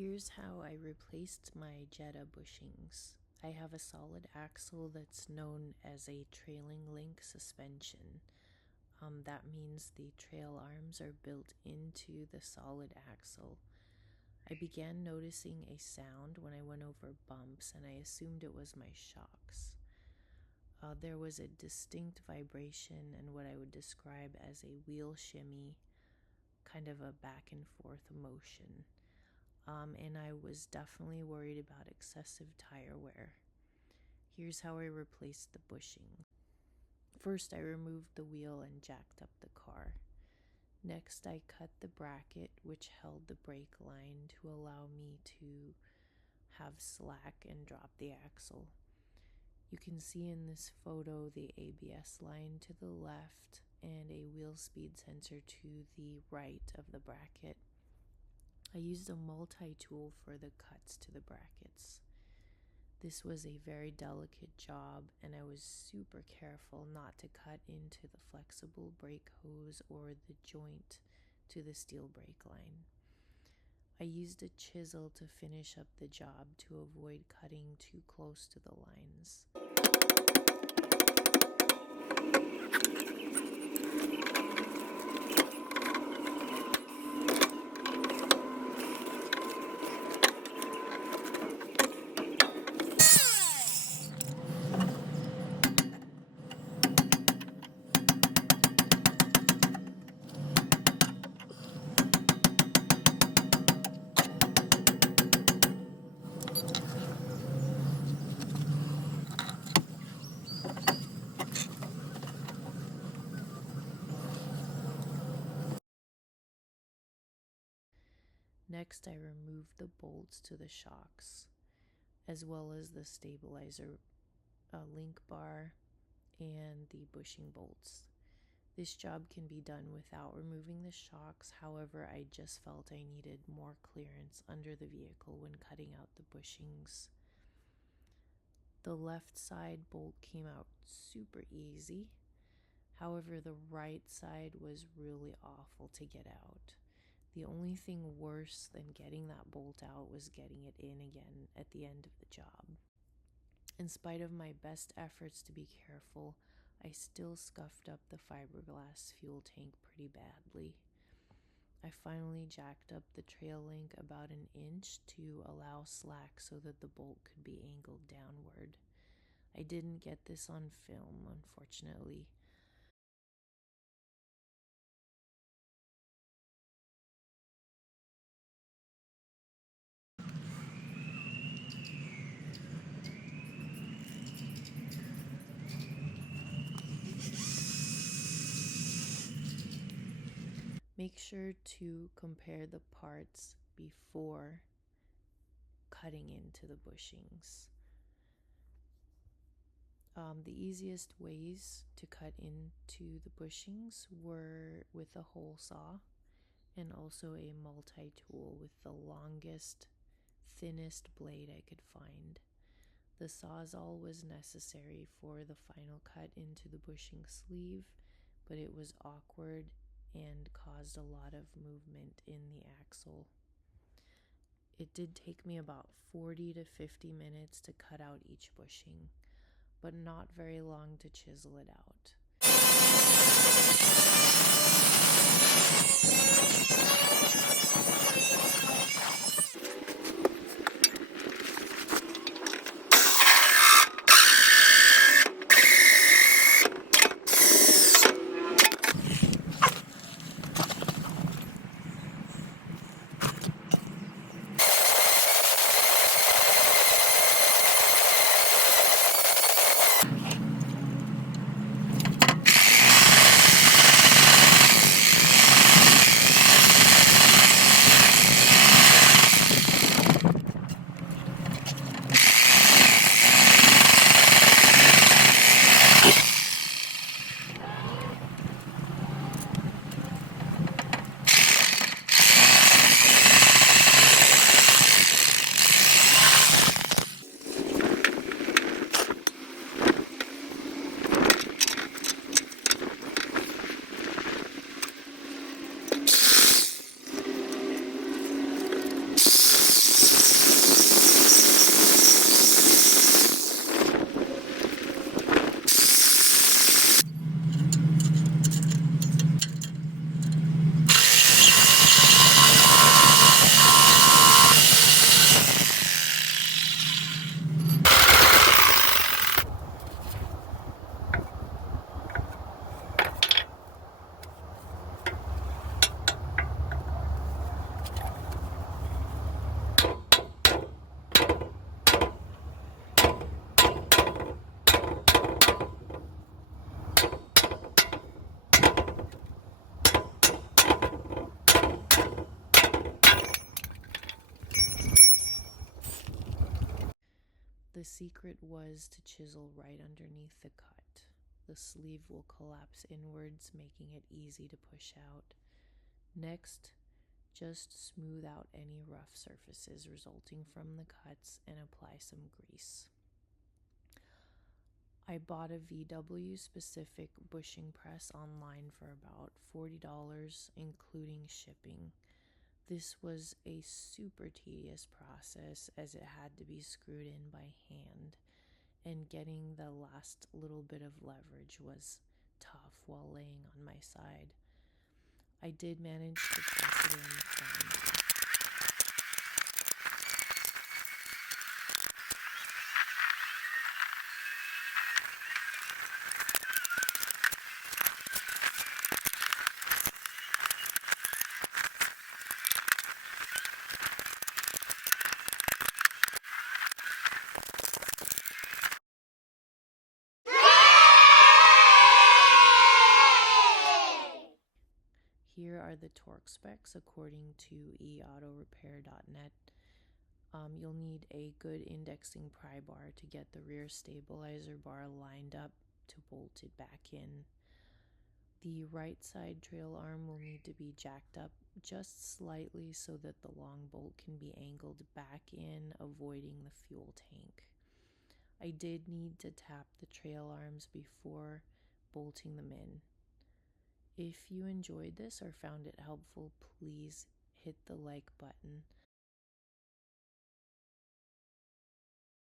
Here's how I replaced my Jetta bushings. I have a solid axle that's known as a trailing link suspension. That means the trail arms are built into the solid axle. I began noticing a sound when I went over bumps, and I assumed it was my shocks. There was a distinct vibration and what I would describe as a wheel shimmy, kind of a back and forth motion. And I was definitely worried about excessive tire wear. Here's how I replaced the bushing. First, I removed the wheel and jacked up the car. Next, I cut the bracket which held the brake line to allow me to have slack and drop the axle. You can see in this photo the ABS line to the left and a wheel speed sensor to the right of the bracket. I used a multi-tool for the cuts to the brackets. This was a very delicate job, and I was super careful not to cut into the flexible brake hose or the joint to the steel brake line. I used a chisel to finish up the job to avoid cutting too close to the lines. Next, I removed the bolts to the shocks, as well as the stabilizer link bar and the bushing bolts. This job can be done without removing the shocks, however, I just felt I needed more clearance under the vehicle when cutting out the bushings. The left side bolt came out super easy, however, the right side was really awful to get out. The only thing worse than getting that bolt out was getting it in again at the end of the job. In spite of my best efforts to be careful, I still scuffed up the fiberglass fuel tank pretty badly. I finally jacked up the trail link about an inch to allow slack so that the bolt could be angled downward. I didn't get this on film, unfortunately. Make sure to compare the parts before cutting into the bushings. The easiest ways to cut into the bushings were with a hole saw and also a multi-tool with the longest, thinnest blade I could find. The sawzall was necessary for the final cut into the bushing sleeve, but it was awkward and caused a lot of movement in the axle. It did take me about 40 to 50 minutes to cut out each bushing, but not very long to chisel it out. The secret was to chisel right underneath the cut. The sleeve will collapse inwards, making it easy to push out. Next, just smooth out any rough surfaces resulting from the cuts and apply some grease. I bought a VW specific bushing press online for about $40, including shipping. This was a super tedious process as it had to be screwed in by hand, and getting the last little bit of leverage was tough while laying on my side. I did manage to press it in finally. Here are the torque specs according to eautorepair.net. You'll need a good indexing pry bar to get the rear stabilizer bar lined up to bolt it back in. The right side trail arm will need to be jacked up just slightly so that the long bolt can be angled back in, avoiding the fuel tank. I did need to tap the trail arms before bolting them in. If you enjoyed this or found it helpful, please hit the like button.